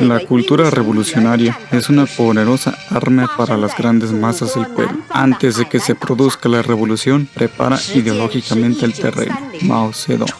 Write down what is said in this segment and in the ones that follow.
La cultura revolucionaria es una poderosa arma para las grandes masas del pueblo. Antes de que se produzca la revolución, prepara ideológicamente el terreno. Mao Zedong.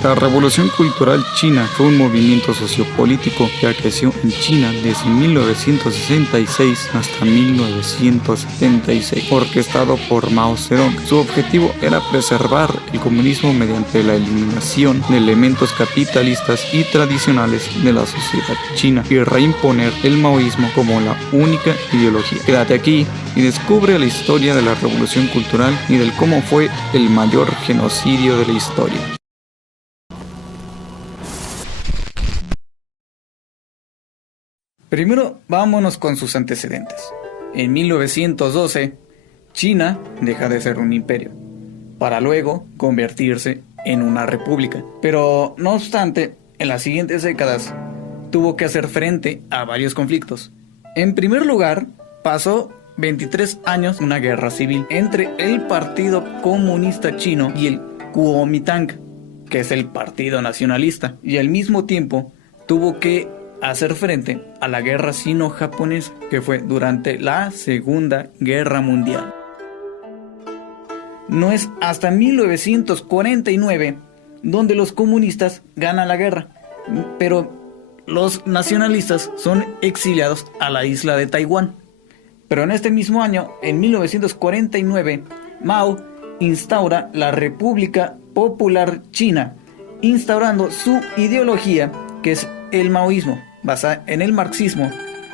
La Revolución Cultural China fue un movimiento sociopolítico que creció en China desde 1966 hasta 1976, orquestado por Mao Zedong. Su objetivo era preservar el comunismo mediante la eliminación de elementos capitalistas y tradicionales de la sociedad china y reimponer el maoísmo como la única ideología. Quédate aquí y descubre la historia de la Revolución Cultural y del cómo fue el mayor genocidio de la historia. Primero, vámonos con sus antecedentes. En 1912, China deja de ser un imperio, para luego convertirse en una república. Pero, no obstante, en las siguientes décadas, tuvo que hacer frente a varios conflictos. En primer lugar, pasó 23 años una guerra civil entre el Partido Comunista Chino y el Kuomintang, que es el Partido Nacionalista, y al mismo tiempo tuvo que hacer frente a la guerra sino-japonesa, que fue durante la Segunda Guerra Mundial. No es hasta 1949 donde los comunistas ganan la guerra, pero los nacionalistas son exiliados a la isla de Taiwán. Pero en este mismo año, en 1949, Mao instaura la República Popular China, instaurando su ideología, que es el maoísmo, basada en el marxismo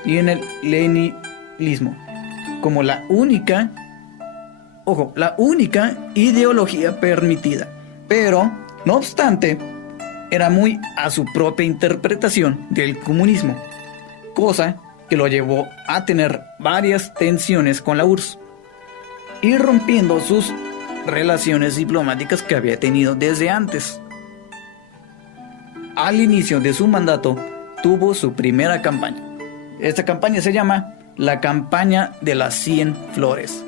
y en el leninismo, como la única ideología permitida. Pero, no obstante, era muy a su propia interpretación del comunismo, cosa que lo llevó a tener varias tensiones con la URSS y rompiendo sus relaciones diplomáticas que había tenido desde antes. Al inicio de su mandato, tuvo su primera campaña. Esta campaña se llama la Campaña de las 100 Flores.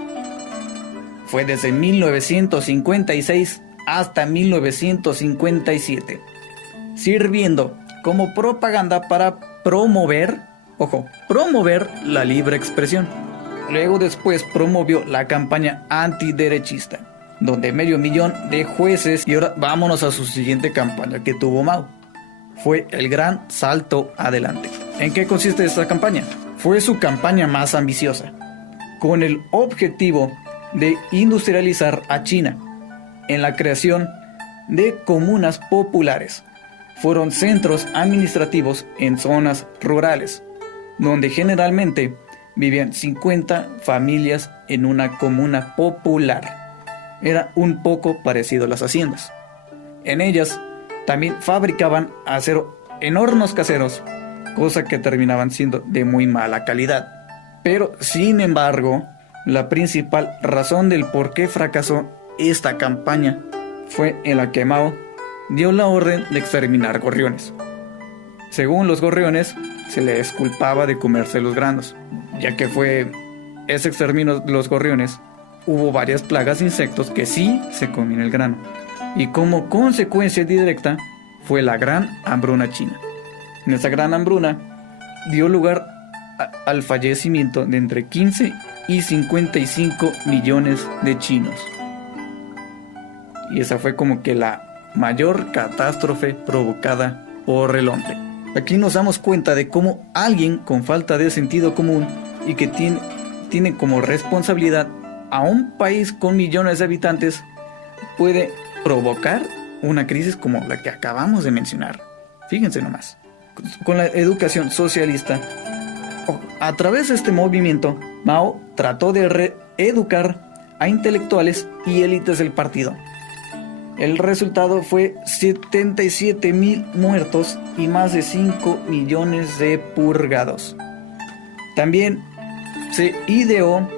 Fue desde 1956 hasta 1957, sirviendo como propaganda para promover la libre expresión. Luego después promovió la campaña antiderechista, donde 500,000 de jueces. Y ahora vámonos a su siguiente campaña que tuvo Mao. Fue el gran salto adelante. ¿En qué consiste esta campaña? Fue su campaña más ambiciosa, con el objetivo de industrializar a China en la creación de comunas populares. Fueron centros administrativos en zonas rurales, donde generalmente vivían 50 familias en una comuna popular. Era un poco parecido a las haciendas. En ellas también fabricaban acero en hornos caseros, cosa que terminaban siendo de muy mala calidad. Pero, sin embargo, la principal razón del por qué fracasó esta campaña fue en la que Mao dio la orden de exterminar gorriones. Según los gorriones, se les culpaba de comerse los granos, ya que fue ese exterminio de los gorriones, hubo varias plagas de insectos que sí se comían el grano. Y como consecuencia directa fue la Gran Hambruna China. En esta Gran Hambruna dio lugar al fallecimiento de entre 15 y 55 millones de chinos. Y esa fue como que la mayor catástrofe provocada por el hombre. Aquí nos damos cuenta de cómo alguien con falta de sentido común y que tiene como responsabilidad a un país con millones de habitantes puede provocar una crisis como la que acabamos de mencionar. Fíjense nomás. Con la educación socialista, a través de este movimiento, Mao trató de reeducar a intelectuales y élites del partido. El resultado fue 77,000 muertos y más de 5 millones de purgados. También se ideó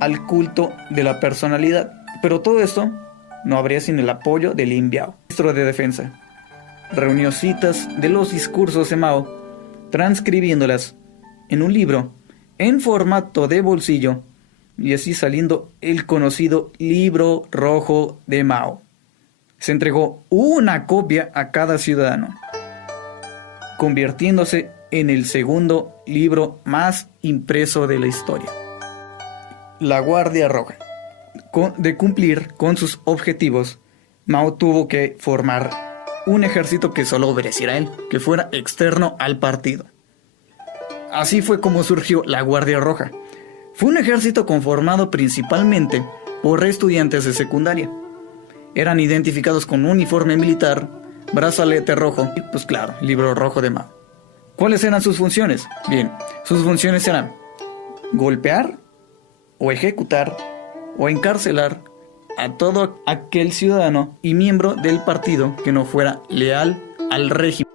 al culto de la personalidad, pero todo esto no habría sin el apoyo de Lin Biao, ministro de Defensa. Reunió citas de los discursos de Mao, transcribiéndolas en un libro en formato de bolsillo y así saliendo el conocido Libro Rojo de Mao. Se entregó una copia a cada ciudadano, convirtiéndose en el segundo libro más impreso de la historia. La Guardia Roja. De cumplir con sus objetivos, Mao tuvo que formar un ejército que solo obedeciera a él, que fuera externo al partido. Así fue como surgió la Guardia Roja. Fue un ejército conformado principalmente por estudiantes de secundaria. Eran identificados con uniforme militar, brazalete rojo y, pues claro, libro rojo de Mao. ¿Cuáles eran sus funciones? Bien, sus funciones eran golpear o ejecutar o encarcelar a todo aquel ciudadano y miembro del partido que no fuera leal al régimen.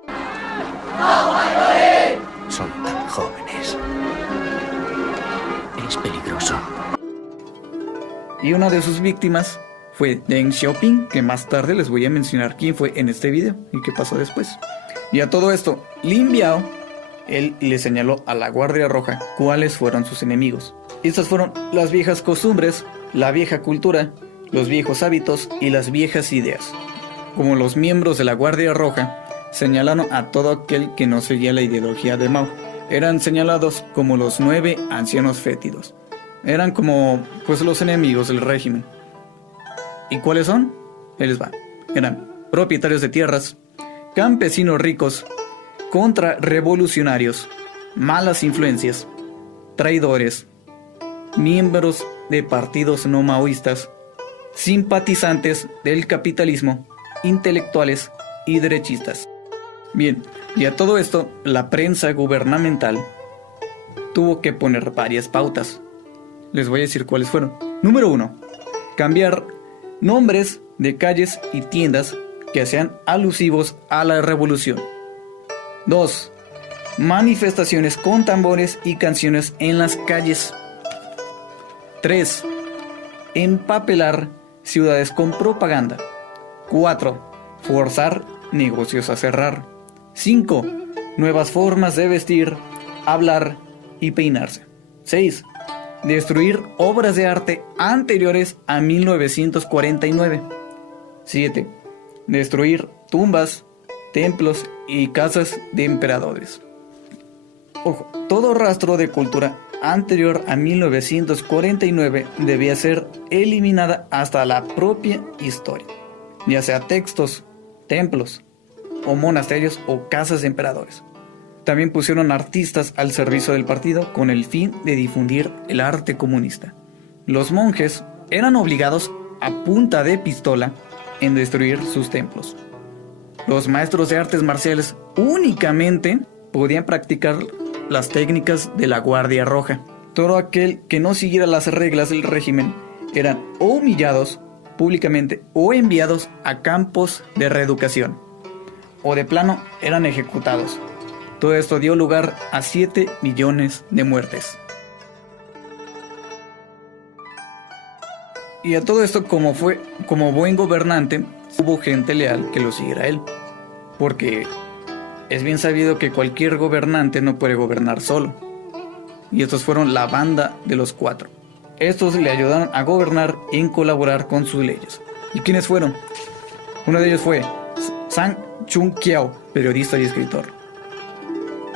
Son tan jóvenes. Es peligroso. Y una de sus víctimas fue Deng Xiaoping, que más tarde les voy a mencionar quién fue en este video y qué pasó después. Y a todo esto, Lin Biao, él le señaló a la Guardia Roja cuáles fueron sus enemigos. Estas fueron las viejas costumbres, la vieja cultura, los viejos hábitos y las viejas ideas. Como los miembros de la Guardia Roja señalaron a todo aquel que no seguía la ideología de Mao. Eran señalados como los 9 ancianos fétidos. Eran como, pues, los enemigos del régimen. ¿Y cuáles son? Ahí les va. Eran propietarios de tierras, campesinos ricos, contrarrevolucionarios, malas influencias, traidores, miembros de partidos no maoístas, simpatizantes del capitalismo, intelectuales y derechistas. Bien, y a todo esto, la prensa gubernamental tuvo que poner varias pautas. Les voy a decir cuáles fueron. Número 1. Cambiar nombres de calles y tiendas que sean alusivos a la revolución. 2. Manifestaciones con tambores y canciones en las calles. 3. Empapelar ciudades con propaganda. 4. Forzar negocios a cerrar. 5. Nuevas formas de vestir, hablar y peinarse. 6. Destruir obras de arte anteriores a 1949. 7. Destruir tumbas, templos y casas de emperadores. Ojo, todo rastro de cultura anterior a 1949 debía ser eliminada hasta la propia historia, ya sea textos, templos, o monasterios o casas de emperadores. También pusieron artistas al servicio del partido con el fin de difundir el arte comunista. Los monjes eran obligados a punta de pistola en destruir sus templos. Los maestros de artes marciales únicamente podían practicar las técnicas de la Guardia Roja. Todo aquel que no siguiera las reglas del régimen eran o humillados públicamente o enviados a campos de reeducación, o de plano eran ejecutados. Todo esto dio lugar a 7 millones de muertes. Y a todo esto, como buen gobernante, hubo gente leal que lo siguiera a él. Porque es bien sabido que cualquier gobernante no puede gobernar solo. Y estos fueron la banda de los 4. Estos le ayudaron a gobernar en colaborar con sus leyes. ¿Y quiénes fueron? Uno de ellos fue Zhang Chunqiao, periodista y escritor.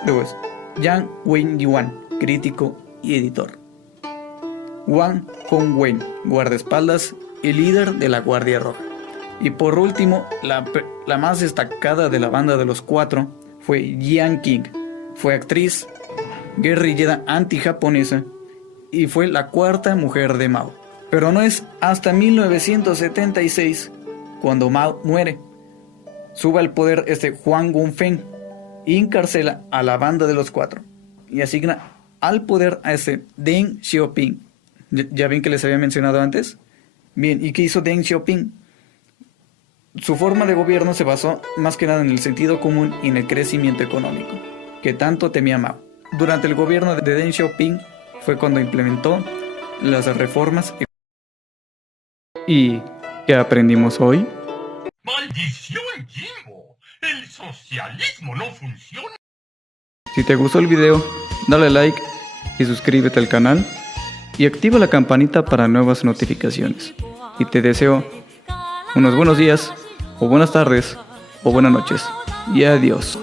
Luego es Yang Wenyuan, crítico y editor. Wang Hongwen, guardaespaldas y líder de la Guardia Roja. Y por último, la más destacada de la banda de los 4 fue Jiang Qing. Fue actriz, guerrillera antijaponesa y fue la 4ª mujer de Mao. Pero no es hasta 1976 cuando Mao muere. Sube al poder Huang Gunfeng y encarcela a la banda de los 4 y asigna al poder a Deng Xiaoping. ¿Ya ven que les había mencionado antes? Bien, ¿y qué hizo Deng Xiaoping? Su forma de gobierno se basó más que nada en el sentido común y en el crecimiento económico, que tanto temía Mao. Durante el gobierno de Deng Xiaoping fue cuando implementó las reformas. ¿Y qué aprendimos hoy? ¡Maldición, Jimbo! ¡El socialismo no funciona! Si te gustó el video, dale like y suscríbete al canal y activa la campanita para nuevas notificaciones. Y te deseo unos buenos días, o buenas tardes, o buenas noches. Y adiós.